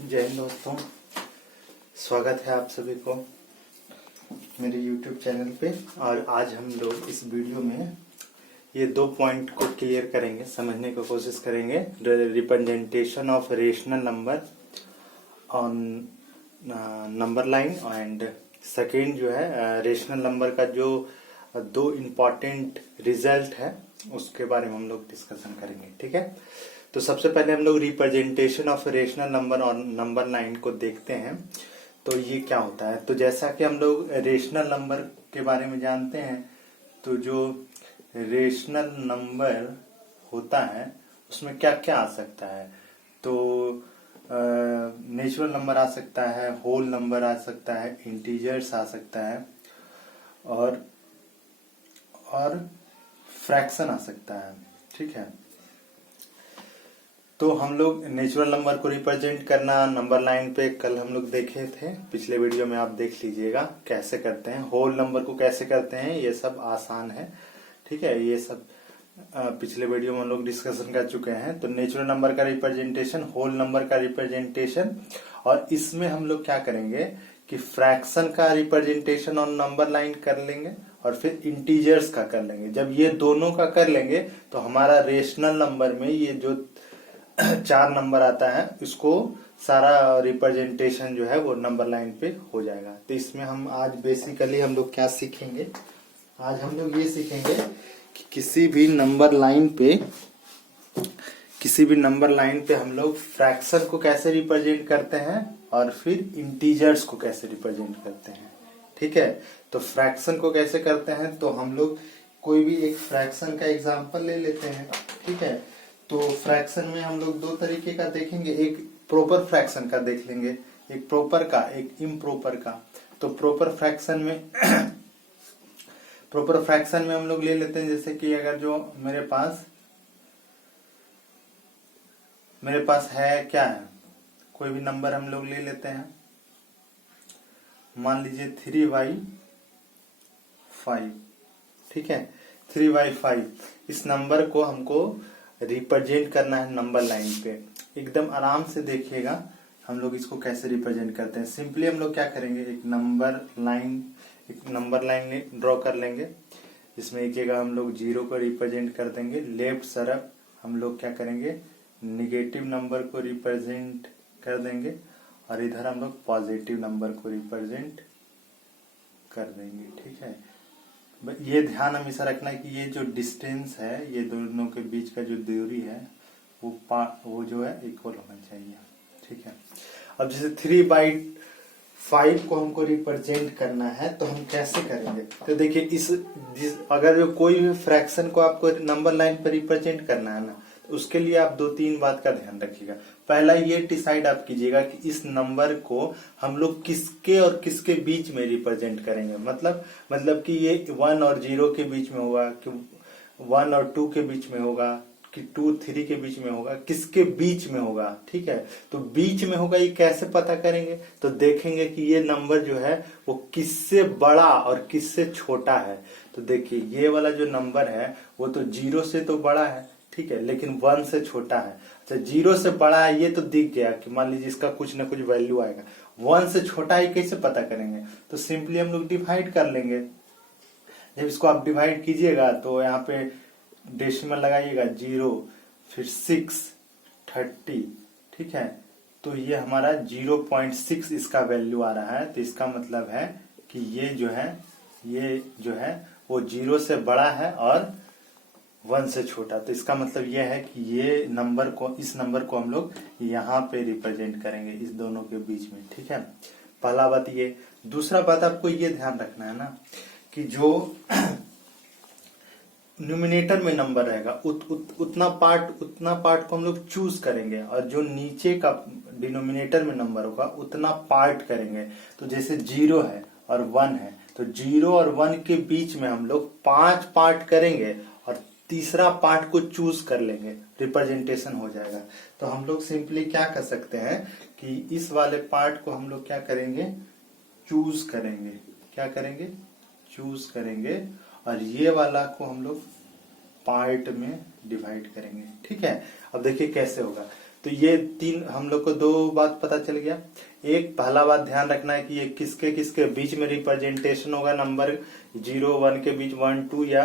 जय हिंद दोस्तों, स्वागत है आप सभी को मेरे YouTube चैनल पे। और आज हम लोग इस वीडियो में ये दो पॉइंट को क्लियर करेंगे, समझने की कोशिश करेंगे। Representation of rational number on number line and second जो है रेशनल नंबर का जो दो इम्पॉर्टेंट रिजल्ट है उसके बारे में हम लोग डिस्कशन करेंगे। ठीक है, तो सबसे पहले हम लोग रिप्रेजेंटेशन ऑफ रेशनल नंबर और नंबर लाइन को देखते हैं। तो ये क्या होता है, तो जैसा कि हम लोग रेशनल नंबर के बारे में जानते हैं, तो जो रेशनल नंबर होता है उसमें क्या क्या आ सकता है। तो नेचुरल नंबर आ सकता है, होल नंबर आ सकता है, इंटीजर्स आ सकता है और फ्रैक्शन आ सकता है। ठीक है, तो हम लोग नेचुरल नंबर को रिप्रेजेंट करना नंबर लाइन पे कल हम लोग देखे थे, पिछले वीडियो में आप देख लीजिएगा कैसे करते हैं। होल नंबर को कैसे करते हैं ये सब आसान है। ठीक है, ये सब पिछले वीडियो में हम लोग डिस्कशन कर चुके हैं। तो नेचुरल नंबर का रिप्रेजेंटेशन, होल नंबर का रिप्रेजेंटेशन, और इसमें हम लोग क्या करेंगे कि फ्रैक्शन का रिप्रेजेंटेशन और नंबर लाइन कर लेंगे और फिर इंटीजर्स का कर लेंगे। जब ये दोनों का कर लेंगे तो हमारा रेशनल नंबर में ये जो 4 नंबर आता है इसको सारा रिप्रेजेंटेशन जो है वो नंबर लाइन पे हो जाएगा। तो इसमें हम आज बेसिकली हम लोग क्या सीखेंगे, आज हम लोग ये सीखेंगे कि किसी भी नंबर लाइन पे हम लोग फ्रैक्शन को कैसे रिप्रेजेंट करते हैं और फिर इंटीजर्स को कैसे रिप्रेजेंट करते हैं। ठीक है, तो फ्रैक्शन को कैसे करते हैं, तो हम लोग कोई भी एक फ्रैक्शन का एग्जांपल ले लेते हैं। ठीक है, तो फ्रैक्शन में हम लोग दो तरीके का देखेंगे, एक प्रॉपर फ्रैक्शन का देख लेंगे, एक प्रॉपर का, एक इम्प्रॉपर का। तो प्रॉपर फ्रैक्शन में हम लोग ले लेते हैं, जैसे कि अगर जो मेरे पास है क्या है, कोई भी नंबर हम लोग ले लेते हैं, मान लीजिए 3/5। ठीक है, 3/5 इस नंबर को हमको रिप्रेजेंट करना है नंबर लाइन पे। एकदम आराम से देखिएगा हम लोग इसको कैसे रिप्रेजेंट करते हैं। सिंपली हम लोग क्या करेंगे, एक नंबर लाइन ड्रॉ कर लेंगे। इसमें एक जगह हम लोग 0 को रिप्रेजेंट कर देंगे, लेफ्ट तरफ हम लोग क्या करेंगे निगेटिव नंबर को रिप्रेजेंट कर देंगे और इधर हम लोग पॉजिटिव नंबर को रिप्रेजेंट कर देंगे। ठीक है, ये ध्यान हमेशा रखना कि ये जो डिस्टेंस है, ये दोनों के बीच का जो दूरी है वो जो है इक्वल होना चाहिए। ठीक है, अब जैसे 3/5 को हमको रिप्रेजेंट करना है तो हम कैसे करेंगे, तो देखिए अगर जो कोई भी फ्रैक्शन को आपको नंबर लाइन पर रिप्रेजेंट करना है ना, तो उसके लिए आप 2-3 बात का ध्यान रखिएगा। पहला ये डिसाइड आप कीजिएगा कि इस नंबर को हम लोग किसके और किसके बीच में रिप्रेजेंट करेंगे। मतलब कि ये 1 और 0 के बीच में होगा, कि 1 और 2 के बीच में होगा, कि 2-3 के बीच में होगा, किसके बीच में होगा। ठीक है, तो बीच में होगा ये कैसे पता करेंगे, तो देखेंगे कि ये नंबर जो है वो किससे बड़ा और किससे छोटा है। तो देखिए ये वाला जो नंबर है वो तो 0 से तो बड़ा है, ठीक है, लेकिन 1 से छोटा है। अच्छा, 0 से बड़ा है ये तो दिख गया कि मान लीजिए इसका कुछ ना कुछ वैल्यू आएगा। 1 से छोटा है कैसे पता करेंगे, तो सिंपली हम लोग डिवाइड कर लेंगे। जब इसको आप डिवाइड कीजिएगा तो यहाँ पे डेसिमल लगाइएगा 0, फिर 6, 30। ठीक है, तो ये हमारा 0.6 इसका वैल्यू आ रहा है। तो इसका मतलब है कि ये जो है वो 0 से बड़ा है और 1 से छोटा। तो इसका मतलब यह है कि इस नंबर को हम लोग यहाँ पे रिप्रेजेंट करेंगे, इस दोनों के बीच में। ठीक है, पहला बात ये। दूसरा बात आपको ये ध्यान रखना है ना कि जो न्यूमिनेटर में नंबर रहेगा उतना पार्ट को हम लोग चूज करेंगे, और जो नीचे का डिनोमिनेटर में नंबर होगा उतना पार्ट करेंगे। तो जैसे 0 है और 1 है, तो 0 और 1 के बीच में हम लोग 5 पार्ट करेंगे और तीसरा पार्ट को चूज कर लेंगे, रिप्रेजेंटेशन हो जाएगा। तो हम लोग सिंपली क्या कर सकते हैं कि इस वाले पार्ट को हम लोग क्या करेंगे, चूज करेंगे। क्या करेंगे, चूज करेंगे, और ये वाला को हम लोग पार्ट में डिवाइड करेंगे। ठीक है, अब देखिए कैसे होगा। तो ये तीन हम लोग को दो बात पता चल गया। एक पहला बात ध्यान रखना है कि ये किसके किसके बीच में रिप्रेजेंटेशन होगा, नंबर 0 1 के बीच, 1 2 या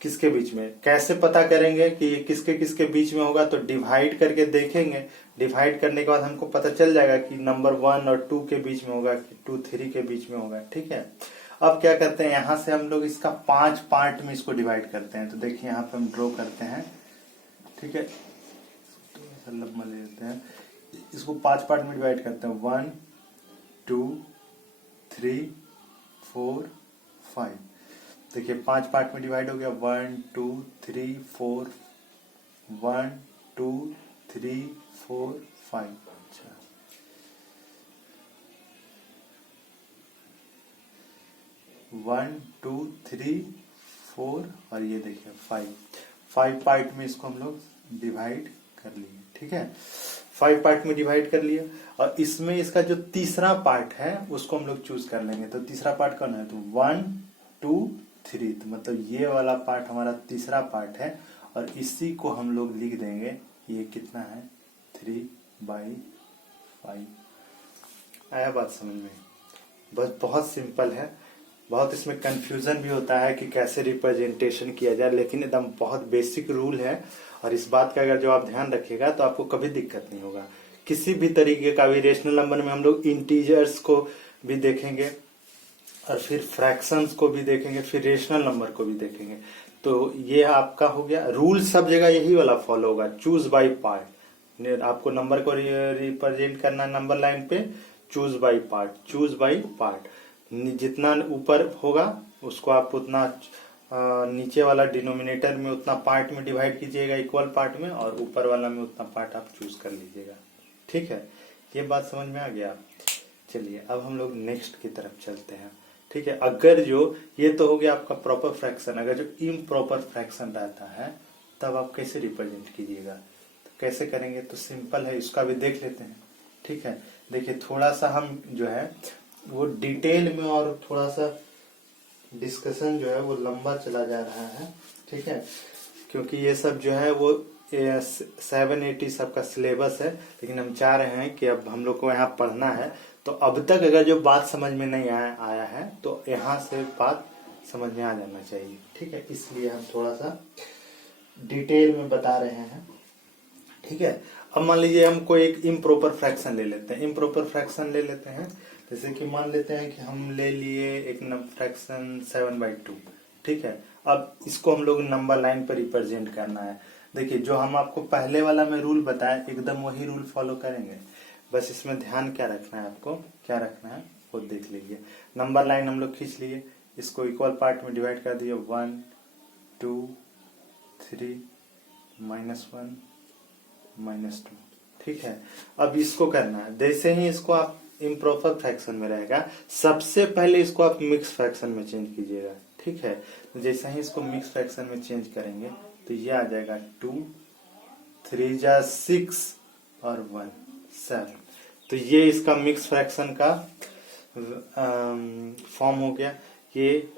किसके बीच में। कैसे पता करेंगे कि ये किसके किसके बीच में होगा, तो डिवाइड करके देखेंगे। डिवाइड करने के बाद हमको पता चल जाएगा कि नंबर 1 और 2 के बीच में होगा कि 2 3 के बीच में होगा। ठीक है, अब क्या करते हैं, यहां से हम लोग इसका 5 पार्ट में इसको डिवाइड करते हैं। तो देखिए यहाँ पे हम ड्रॉ करते हैं। ठीक है, लंबा ले लेते हैं, इसको 5 पार्ट में डिवाइड करते हैं। 1 2 3 4 5। देखिए 5 पार्ट में डिवाइड हो गया। 1 2 3 4 1 2 3 4 5। अच्छा, 1 2 3 4 और ये देखिए 5 पार्ट में इसको हम लोग डिवाइड कर लिए। ठीक है, 5 पार्ट में डिवाइड कर लिया। और इसमें इसका जो तीसरा पार्ट है उसको हम लोग चूज कर लेंगे। तो तीसरा पार्ट कौन है, तो 1 2 3, तो मतलब ये वाला पार्ट हमारा तीसरा पार्ट है। और इसी को हम लोग लिख देंगे, ये कितना है 3/5। आया बात समझ में? बस बहुत सिंपल है। बहुत इसमें कंफ्यूजन भी होता है कि कैसे रिप्रेजेंटेशन किया जाए, लेकिन एकदम बहुत बेसिक रूल है। और इस बात का अगर जो आप ध्यान रखिएगा तो आपको कभी दिक्कत नहीं होगा। किसी भी तरीके का भी रेशनल नंबर में हम लोग इंटीजर्स को भी देखेंगे और फिर फ्रैक्शंस को भी देखेंगे, फिर रेशनल नंबर को भी देखेंगे। तो ये आपका हो गया रूल, सब जगह यही वाला फॉलो होगा, चूज बाय पार्ट। आपको नंबर को रिप्रेजेंट करना नंबर लाइन पे, choose by part, choose by part. जितना ऊपर होगा उसको आप उतना नीचे वाला डिनोमिनेटर में उतना पार्ट में डिवाइड कीजिएगा, इक्वल पार्ट में, और ऊपर वाला में उतना पार्ट आप चूज कर लीजिएगा। ठीक है, ये बात समझ में आ गया। चलिए अब हम लोग नेक्स्ट की तरफ चलते हैं। ठीक है, अगर जो ये तो हो गया आपका प्रॉपर फ्रैक्शन, अगर जो इम्प्रॉपर फ्रैक्शन रहता है तब आप कैसे रिप्रेजेंट कीजिएगा, तो कैसे करेंगे, तो सिंपल है, इसका भी देख लेते हैं। ठीक है, देखिए थोड़ा सा हम जो है वो डिटेल में और थोड़ा सा डिस्कशन जो है वो लंबा चला जा रहा है। ठीक है, क्योंकि ये सब जो है वो 780 सबका सिलेबस है, लेकिन हम चाह रहे हैं कि अब हम लोग को यहाँ पढ़ना है। तो अब तक अगर जो बात समझ में नहीं आया है तो यहाँ से बात समझ में आ जाना चाहिए। ठीक है, इसलिए हम थोड़ा सा डिटेल में बता रहे हैं। ठीक है, अब मान लीजिए हम कोई एक इम्प्रॉपर फ्रैक्शन ले लेते हैं। इम्प्रॉपर फ्रैक्शन ले लेते हैं, जैसे कि मान लेते हैं कि हम ले लिए एक फ्रैक्शन 7/2। ठीक है, अब इसको हम लोग नंबर लाइन पर रिप्रेजेंट करना है। देखिए जो हम आपको पहले वाला में रूल बताया, एकदम वही रूल फॉलो करेंगे। बस इसमें ध्यान क्या रखना है, आपको क्या रखना है वो देख लीजिए। नंबर लाइन हम लोग खींच लिए, इसको इक्वल पार्ट में डिवाइड कर दिए। 1 2 3 -1 -2। ठीक है, अब इसको करना है, जैसे ही इसको आप इम्प्रॉपर फ्रैक्शन में रहेगा, सबसे पहले इसको आप मिक्स फ्रैक्शन में चेंज कीजिएगा। ठीक है, तो जैसे ही इसको मिक्स फ्रैक्शन में चेंज करेंगे तो ये आ जाएगा 2 3 जा 6 और 1 7। तो ये इसका मिक्स फ्रैक्शन का फॉर्म हो गया ये।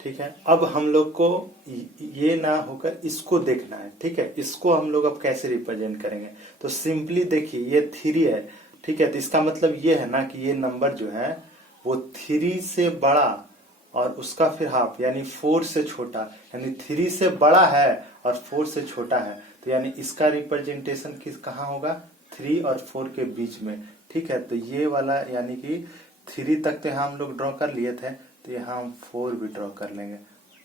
ठीक है, अब हम लोग को ये ना होकर इसको देखना है। ठीक है, इसको हम लोग अब कैसे रिप्रेजेंट करेंगे, तो सिंपली देखिए ये 3 है। ठीक है, तो इसका मतलब ये है ना कि ये नंबर जो है वो 3 से बड़ा और उसका फिर हाफ यानी 4 से छोटा, यानी 3 से बड़ा है और 4 से छोटा है। तो यानी इसका रिप्रेजेंटेशन कहाँ होगा, 3 और 4 के बीच में। ठीक है, तो ये वाला यानी कि 3 तक तो यहाँ हम लोग ड्रॉ कर लिए थे, तो यहाँ हम 4 भी ड्रॉ कर लेंगे।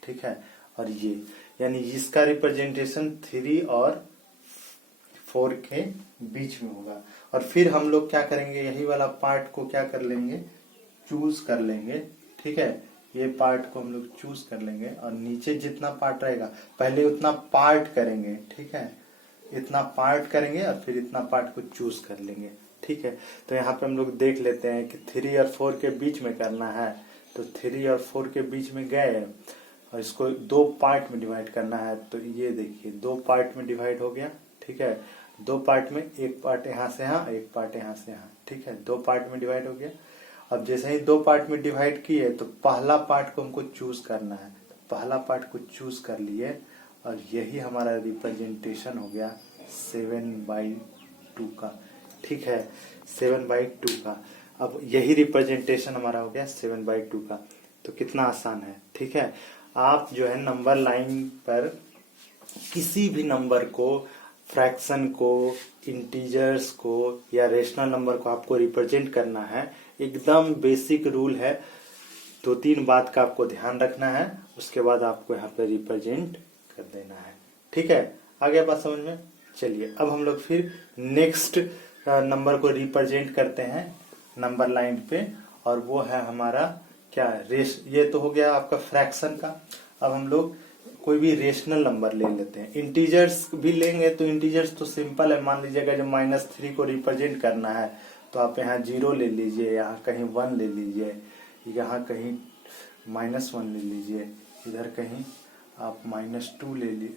ठीक है, और ये यानी इसका रिप्रेजेंटेशन 3 और 4 के बीच में होगा। और फिर हम लोग क्या करेंगे, यही वाला पार्ट को क्या कर लेंगे, चूज कर लेंगे। ठीक है, ये पार्ट को हम लोग चूज कर लेंगे और नीचे जितना पार्ट रहेगा पहले उतना पार्ट करेंगे। ठीक है, इतना पार्ट करेंगे और फिर इतना पार्ट को चूज कर लेंगे। ठीक है, तो यहाँ पे हम लोग देख लेते हैं कि 3 और 4 के बीच में करना है, तो 3 और 4 के बीच में गए और इसको 2 पार्ट में डिवाइड करना है। तो ये देखिए 2 पार्ट में डिवाइड हो गया। ठीक है, 2 पार्ट में, एक पार्ट यहाँ से यहाँ, एक पार्ट यहाँ से यहाँ। ठीक है, 2 पार्ट में डिवाइड हो गया। अब जैसे ही 2 पार्ट में डिवाइड किए तो पहला पार्ट को हमको चूज करना है। तो पहला पार्ट को चूज कर लिए और यही हमारा रिप्रेजेंटेशन हो गया 7/2। 2 का, ठीक है, 7/2 का। अब यही रिप्रेजेंटेशन हमारा हो गया 7/2 का। तो कितना आसान है, ठीक है। आप जो है नंबर लाइन पर किसी भी नंबर को, फ्रैक्शन को, इंटीजर्स को या रेशनल नंबर को आपको रिप्रेजेंट करना है, एकदम बेसिक रूल है। 2-3 बात का आपको ध्यान रखना है, उसके बाद आपको यहाँ पे रिप्रेजेंट कर देना है, ठीक है। आ गया बात समझ में? चलिए अब हम लोग फिर नेक्स्ट नंबर को रिप्रेजेंट करते हैं नंबर लाइन पे, और वो है हमारा क्या, ये तो हो गया आपका फ्रैक्शन का। अब हम लोग कोई भी रेशनल नंबर ले लेते हैं। इंटीजर्स भी लेंगे तो इंटीजर्स तो सिंपल है, मान लीजिएगा जब -3 को रिप्रेजेंट करना है तो आप यहाँ 0 ले लीजिए, यहाँ कहीं 1 ले लीजिए, यहाँ कहीं -1 ले लीजिए, इधर कहीं आप -2 ले लीजिए,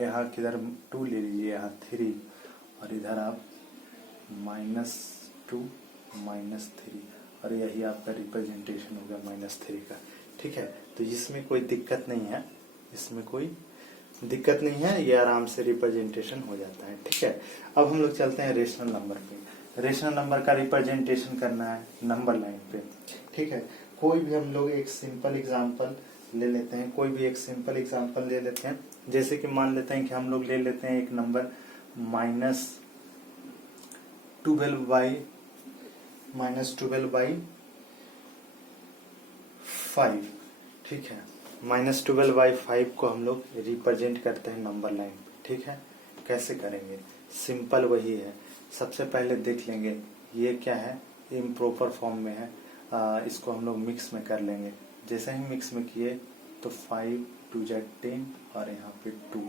यहाँ किधर 2 ले लीजिए, यहाँ 3, और इधर आप -2 -3, और यही आपका रिप्रेजेंटेशन हो गया -3 का, ठीक है। तो इसमें कोई दिक्कत नहीं है, इसमें कोई दिक्कत नहीं है, ये आराम से रिप्रेजेंटेशन हो जाता है, ठीक है। अब हम लोग चलते हैं रेशनल नंबर पे। रेशनल नंबर का रिप्रेजेंटेशन करना है नंबर लाइन पे, ठीक है। कोई भी हम लोग एक सिंपल एग्जांपल ले लेते हैं, कोई भी एक सिंपल एग्जांपल ले लेते हैं। जैसे कि मान लेते हैं कि हम लोग ले लेते हैं एक नंबर -12/5, ठीक है। -12/5 को हम लोग रिप्रेजेंट करते हैं नंबर लाइन पे, ठीक है। कैसे करेंगे? सिंपल वही है। सबसे पहले देख लेंगे ये क्या है, इम्प्रॉपर फॉर्म में है, इसको हम लोग मिक्स में कर लेंगे। जैसे ही मिक्स में किए तो 5 2 जा 10 और यहाँ पे 2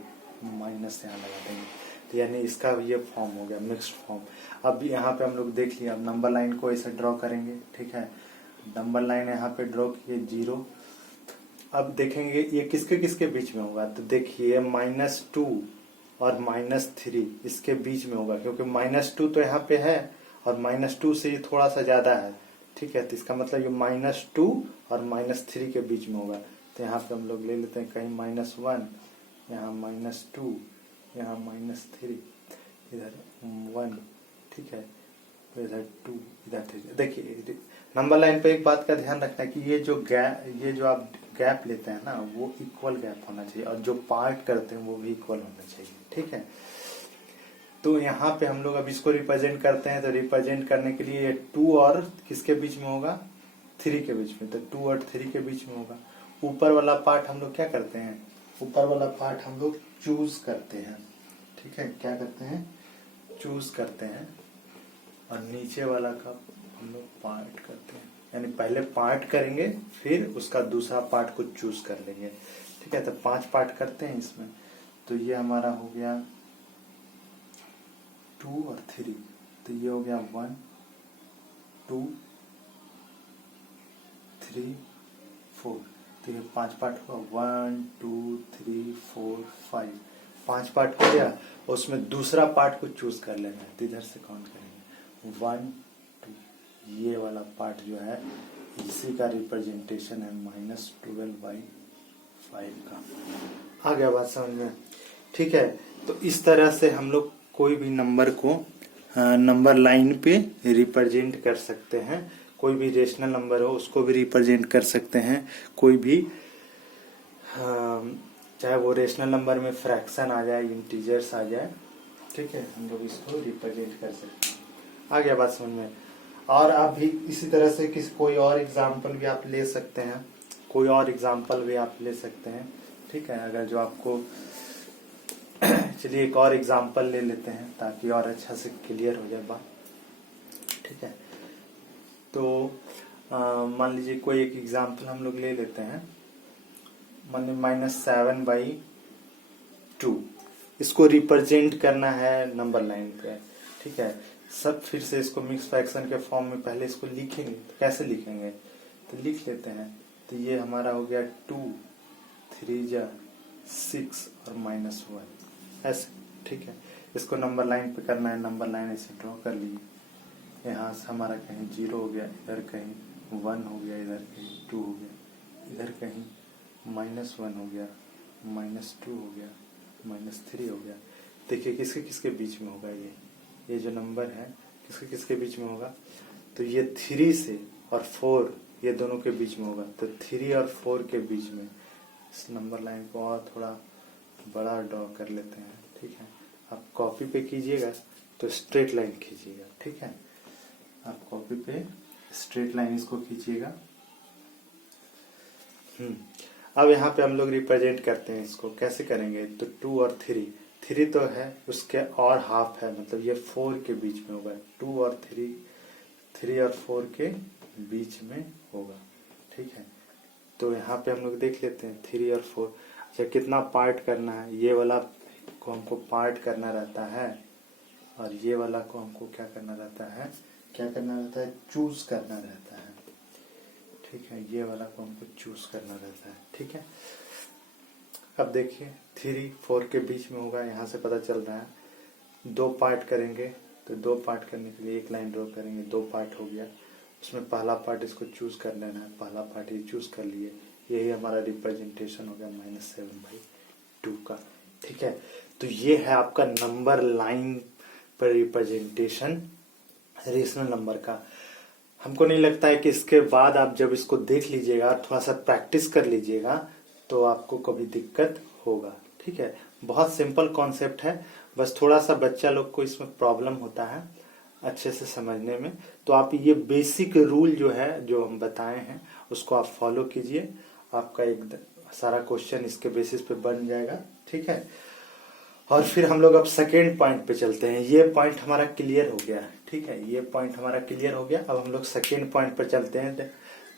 माइनस यहाँ लगा देंगे, तो यानी इसका ये फॉर्म हो गया, मिक्स्ड फॉर्म। अब यहाँ पे हम लोग देख लिया, अब नंबर लाइन को ऐसे ड्रॉ करेंगे, ठीक है। नंबर लाइन यहाँ पे ड्रॉ किए 0। अब देखेंगे ये किसके किसके बीच में होगा, तो देखिए -2 और -3 इसके बीच में होगा, क्योंकि -2 तो यहाँ पे है और -2 से ये थोड़ा सा ज्यादा है, ठीक है। तो इसका मतलब ये -2 और -3 के बीच में होगा। तो यहाँ पे हम लोग ले लेते हैं कहीं -1, यहाँ -2, यहाँ -3, इधर 1, ठीक है, तो इधर 2, इधर 3। देखिए नंबर लाइन पे एक बात का ध्यान रखना है कि ये जो आप गैप लेते हैं ना, वो इक्वल गैप होना चाहिए, और जो पार्ट करते हैं वो भी इक्वल होना चाहिए, ठीक है। तो यहाँ पे हम लोग अब इसको रिप्रेजेंट करते हैं, तो रिप्रेजेंट करने के लिए 2 और किसके बीच में होगा, 3 के बीच में, तो 2 और 3 के बीच में होगा। ऊपर वाला पार्ट हम लोग क्या करते हैं, ऊपर वाला पार्ट हम लोग चूज करते हैं, ठीक है। क्या करते हैं, चूज करते हैं, और नीचे वाला का हम लोग पार्ट करते हैं, यानी पहले पार्ट करेंगे फिर उसका दूसरा पार्ट को चूज कर लेंगे, ठीक है। तो 5 पार्ट करते हैं इसमें, तो ये हमारा हो गया 2 और 3, तो ये हो गया 1 2 3 4, तो ये 5 पार्ट हुआ, 1 2 3 4 5, 5 पार्ट हो गया। उसमें दूसरा पार्ट को चूज कर लेना है, तो इधर से काउंट करेंगे 1 2, ये वाला पार्ट जो है इसी का रिप्रेजेंटेशन है -12/5 का। आ गया बात समझ में, ठीक है। तो इस तरह से हम लोग कोई भी नंबर को नंबर लाइन पे रिप्रेजेंट कर सकते हैं। कोई भी रेशनल नंबर हो उसको भी रिप्रेजेंट कर सकते हैं, कोई भी चाहे वो रेशनल नंबर में फ्रैक्शन आ जाए, इंटीजर्स आ जाए, ठीक है, हम लोग इसको रिप्रेजेंट कर सकते हैं। आ गया बात समझ में। और आप भी इसी तरह से कोई और एग्जाम्पल भी आप ले सकते हैं, कोई और एग्जाम्पल भी आप ले सकते हैं, ठीक है। अगर जो आपको चलिए एक और एग्जाम्पल ले लेते हैं ताकि और अच्छा से क्लियर हो जाए बात, ठीक है। तो मान लीजिए कोई एक एग्जाम्पल हम लोग ले लेते हैं, मान लीजिए -7/2, इसको रिप्रेजेंट करना है नंबर लाइन पे, ठीक है। सब फिर से इसको मिक्स फ्रैक्शन के फॉर्म में पहले इसको लिखेंगे, तो कैसे लिखेंगे, तो लिख लेते हैं। तो ये हमारा हो गया 2 3 जा 6 और -1 ऐसे, ठीक है। इसको नंबर लाइन पे करना है, नंबर लाइन ऐसे ड्रॉ कर लीजिए। यहाँ से हमारा कहीं 0 हो गया, इधर कहीं 1 हो गया, इधर कहीं 2 हो गया, इधर कहीं -1 हो गया, -2 हो गया, -3 हो गया। देखिए किसके किसके बीच में होगा ये, ये जो नंबर है किसके किसके बीच में होगा, तो ये 3 से और 4 ये दोनों के बीच में होगा। तो 3 और 4 के बीच में इस नंबर लाइन को और थोड़ा बड़ा ड्रॉ कर लेते हैं। ठीक है, आप कॉपी पे कीजिएगा तो स्ट्रेट लाइन खींचिएगा। ठीक है, आप कॉपी पे स्ट्रेट लाइन इसको खींचिएगा। अब यहाँ पे हम लोग रिप्रेजेंट करते हैं इसको, कैसे करेंगे, तो 2 और 3 तो है उसके और हाफ है, मतलब ये 4 के बीच में होगा। 2 और 3 और 4 के बीच में होगा। ठीक है, तो यहाँ पे हम लोग देख लेते हैं 3 और 4। अच्छा, कितना पार्ट करना है, ये वाला को हमको पार्ट करना रहता है और ये वाला को हमको क्या करना रहता है, चूज करना रहता है। ठीक है, ये वाला को हमको चूज करना रहता है। ठीक है, अब देखिए 3 4 के बीच में होगा, यहाँ से पता चल रहा है। 2 पार्ट करेंगे तो 2 पार्ट करने के लिए एक लाइन ड्रॉ करेंगे, 2 पार्ट हो गया। उसमें पहला पार्ट इसको चूज कर लेना है, पहला पार्ट ये चूज कर लिए, यही हमारा रिप्रेजेंटेशन हो गया -7/2 का। ठीक है, तो ये है आपका नंबर लाइन पर रिप्रेजेंटेशन रेशनल नंबर का। हमको नहीं लगता है कि इसके बाद आप जब इसको देख लीजिएगा और थोड़ा सा प्रैक्टिस कर लीजिएगा तो आपको कभी दिक्कत होगा। ठीक है, बहुत सिंपल कॉन्सेप्ट है, बस थोड़ा सा बच्चा लोग को इसमें प्रॉब्लम होता है अच्छे से समझने में। तो आप ये बेसिक रूल जो है, जो हम बताए हैं, उसको आप फॉलो कीजिए, आपका एक सारा क्वेश्चन इसके बेसिस पे बन जाएगा। ठीक है, और फिर हम लोग अब सेकेंड पॉइंट पे चलते हैं। ये पॉइंट हमारा क्लियर हो गया। ठीक है, ये पॉइंट हमारा क्लियर हो गया। अब हम लोग सेकेंड पॉइंट पे चलते हैं।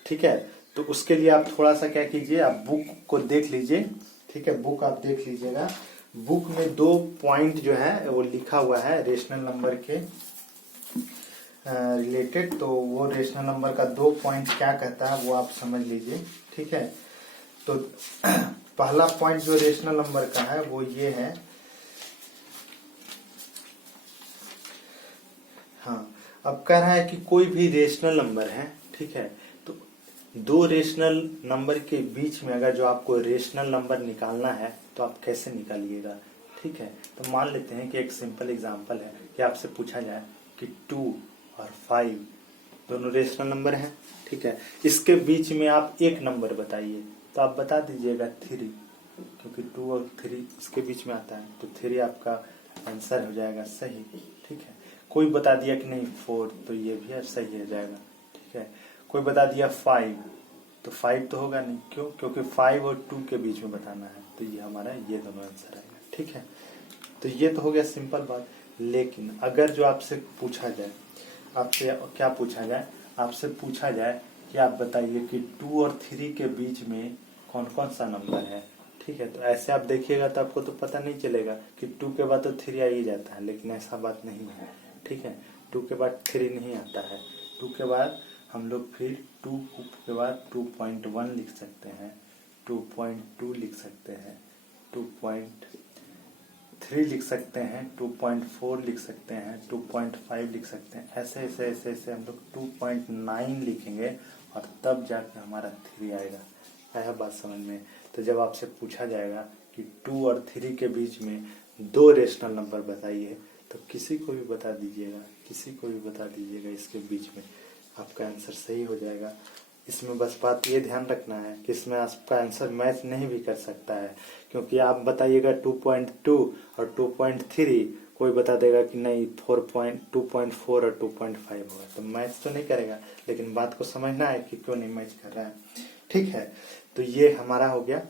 ठीक है, तो उसके लिए आप थोड़ा सा क्या कीजिए, आप बुक को देख लीजिए। ठीक है, बुक आप देख लीजिएगा। बुक में 2 पॉइंट जो है वो लिखा हुआ है रेशनल नंबर के रिलेटेड। तो वो रेशनल नंबर का 2 पॉइंट क्या कहता है वो आप समझ लीजिए। ठीक है, तो पहला पॉइंट जो रेशनल नंबर का है वो ये है। हाँ, अब कह रहा है कि कोई भी रेशनल नंबर है। ठीक है, तो 2 रेशनल नंबर के बीच में अगर जो आपको रेशनल नंबर निकालना है तो आप कैसे निकालिएगा। ठीक है, तो मान लेते हैं कि एक सिंपल एग्जांपल है कि आपसे पूछा जाए कि 2 और 5 दोनों रेशनल नंबर हैं। ठीक है, इसके बीच में आप एक नंबर बताइए, तो आप बता दीजिएगा 3, क्योंकि 2 और 3 इसके बीच में आता है, तो 3 आपका आंसर हो जाएगा सही। ठीक है, कोई बता दिया कि नहीं 4, तो ये भी सही हो जाएगा। ठीक है, कोई बता दिया 5, तो 5 तो होगा नहीं, क्यों, क्योंकि 5 और 2 के बीच में बताना है, तो ये हमारा ये दोनों आंसर आएगा। ठीक है, तो ये तो हो गया सिंपल बात। लेकिन अगर जो आपसे पूछा जाए, आपसे क्या पूछा जाए, आपसे पूछा जाए कि आप बताइए कि 2 और 3 के बीच में कौन कौन सा नंबर है। ठीक है, तो ऐसे आप देखिएगा तो आपको तो पता नहीं चलेगा कि 2 के बाद तो 3 आ ही जाता है, लेकिन ऐसा बात नहीं है। ठीक है, 2 के बाद 3 नहीं आता है। 2 के बाद हम लोग फिर 2 के बाद 2.1 लिख सकते हैं, 2.2 लिख सकते हैं, 2.3 लिख सकते हैं, 2.4 लिख सकते हैं, 2.5 लिख सकते हैं। ऐसे ऐसे ऐसे ऐसे हम लोग 2.9 लिखेंगे और तब जाके हमारा 3 आएगा। आया बात समझ में। तो जब आपसे पूछा जाएगा कि 2 और 3 के बीच में 2 रेशनल नंबर बताइए, तो किसी को भी बता दीजिएगा, किसी को भी बता दीजिएगा इसके बीच में, आपका आंसर सही हो जाएगा। इसमें बस बात ये ध्यान रखना है कि इसमें आपका आंसर मैच नहीं भी कर सकता है, क्योंकि आप बताइएगा 2.2 और 2.3, कोई बता देगा कि नहीं 2.4 और 2.5 होगा, तो मैच तो नहीं करेगा। लेकिन बात को समझना है कि क्यों नहीं मैच कर रहा है। ठीक है, तो ये हमारा हो गया।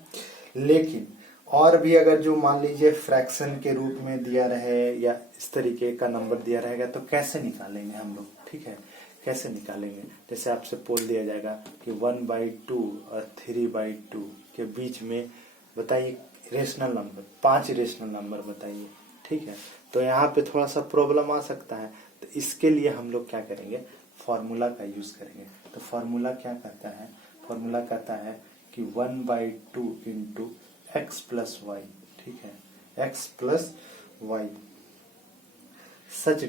लेकिन और भी अगर जो मान लीजिए फ्रैक्शन के रूप में दिया रहे या इस तरीके का नंबर दिया रहेगा तो कैसे निकालेंगे हम लोग। ठीक है, कैसे निकालेंगे, जैसे आपसे बोल दिया जाएगा कि 1/2 और 3/2 के बीच में बताइए रेशनल नंबर, 5 रेशनल नंबर बताइए। ठीक है, तो यहाँ पे थोड़ा सा प्रॉब्लम आ सकता है, तो इसके लिए हम लोग क्या करेंगे, फॉर्मूला का यूज करेंगे। तो फॉर्मूला क्या कहता है, फॉर्मूला कहता है कि 1/2 इंटू x प्लस वाई। ठीक है, x plus Y such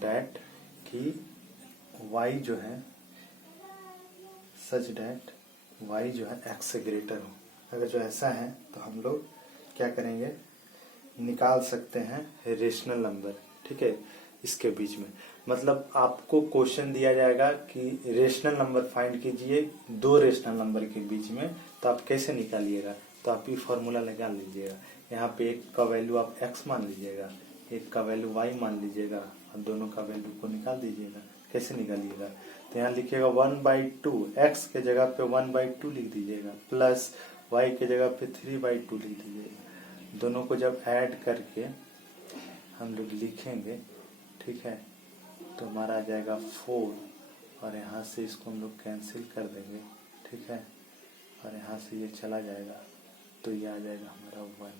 that कि y जो है, सच डैट y जो है x से ग्रेटर हो। अगर जो ऐसा है तो हम लोग क्या करेंगे, निकाल सकते हैं रेशनल नंबर। ठीक है, इसके बीच में। मतलब आपको क्वेश्चन दिया जाएगा कि रेशनल नंबर फाइंड कीजिए दो रेशनल नंबर के बीच में, तो आप कैसे निकालिएगा? तो आप ये फॉर्मूला लगा लीजिएगा। यहाँ पे एक का वैल्यू आप x मान लीजिएगा, एक का वैल्यू y मान लीजिएगा और दोनों का वैल्यू को निकाल दीजिएगा। कैसे निकालिएगा? तो यहाँ लिखिएगा 1/2, x के जगह पे 1/2 लिख दीजिएगा, प्लस y के जगह पे 3/2 लिख दीजिएगा। दोनों को जब ऐड करके हम लोग लिखेंगे, ठीक है, तो हमारा आ जाएगा 4 और यहाँ से इसको हम लोग कैंसिल कर देंगे, ठीक है, और यहाँ से ये चला जाएगा तो ये आ जाएगा हमारा 1,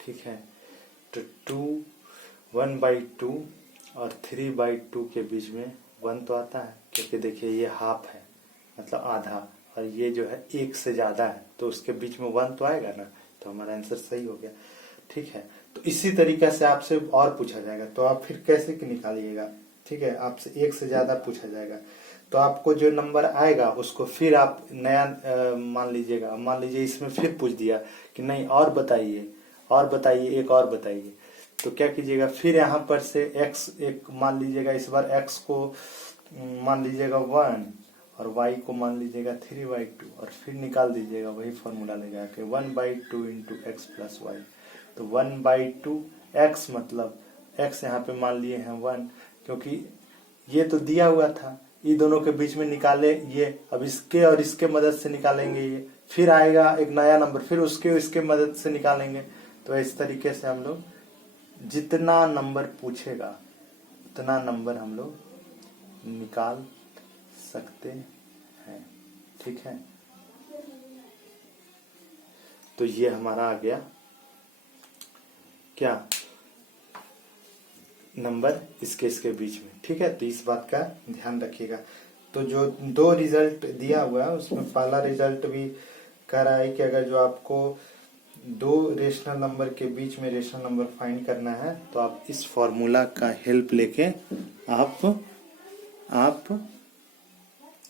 ठीक है। तो 1/2 और 3/2 के बीच में 1 तो आता है, क्योंकि देखिए ये हाफ है मतलब आधा, और ये जो है 1 से ज्यादा है तो उसके बीच में 1 तो आएगा ना, तो हमारा आंसर सही हो गया, ठीक है। तो इसी तरीके से आपसे और पूछा जाएगा तो आप फिर कैसे निकालिएगा, ठीक है। आपसे 1 से ज्यादा पूछा जाएगा तो आपको जो नंबर आएगा उसको फिर आप नया मान लीजिएगा। मान लीजिए इसमें फिर पूछ दिया कि नहीं और बताइए, और बताइए, एक और बताइए, तो क्या कीजिएगा, फिर यहाँ पर से x एक मान लीजिएगा, इस बार x को मान लीजिएगा 1 और y को मान लीजिएगा 3/2 और फिर निकाल दीजिएगा वही फॉर्मूला लगा के 1/2 × x + y। तो 1/2 x मतलब x यहाँ पे मान लिए हैं 1, क्योंकि ये तो दिया हुआ था, ये दोनों के बीच में निकाले ये, अब इसके और इसके मदद से निकालेंगे ये, फिर आएगा एक नया नंबर, फिर उसके इसके मदद से निकालेंगे। तो इस तरीके से हम लोग जितना नंबर पूछेगा उतना नंबर हम लोग निकाल सकते हैं, ठीक है। तो ये हमारा आ गया क्या नंबर इसके बीच में, ठीक है। तो इस बात का ध्यान रखिएगा। तो जो दो रिजल्ट दिया हुआ है उसमें पहला रिजल्ट भी कह रहा है कि अगर जो आपको दो रेशनल नंबर के बीच में रेशनल नंबर फाइंड करना है तो आप इस फॉर्मूला का हेल्प लेके आप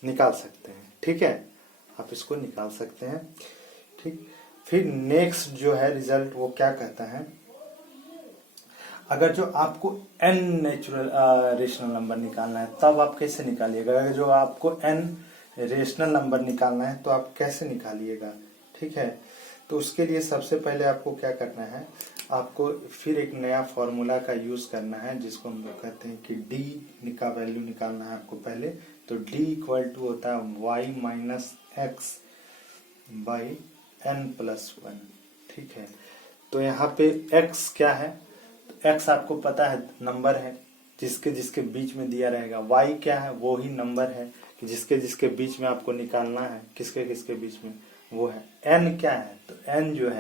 निकाल सकते हैं, ठीक है, आप इसको निकाल सकते हैं, ठीक। फिर नेक्स्ट जो है रिजल्ट वो क्या कहता है, अगर जो आपको n नेचुरल रेशनल नंबर निकालना है तब आप कैसे निकालिएगा। अगर जो आपको n रेशनल नंबर निकालना है तो आप कैसे निकालिएगा, ठीक है। तो उसके लिए सबसे पहले आपको क्या करना है, आपको फिर एक नया फॉर्मूला का यूज करना है जिसको हम लोग कहते हैं कि d का वैल्यू निकालना है आपको पहले। तो d = होता है y - x / n+1, ठीक है। तो यहाँ पे x क्या है, x आपको पता है नंबर है जिसके जिसके बीच में दिया रहेगा, y क्या है वो ही नंबर है कि जिसके जिसके बीच में आपको निकालना है, किसके किसके बीच में वो है। n क्या है, तो n जो है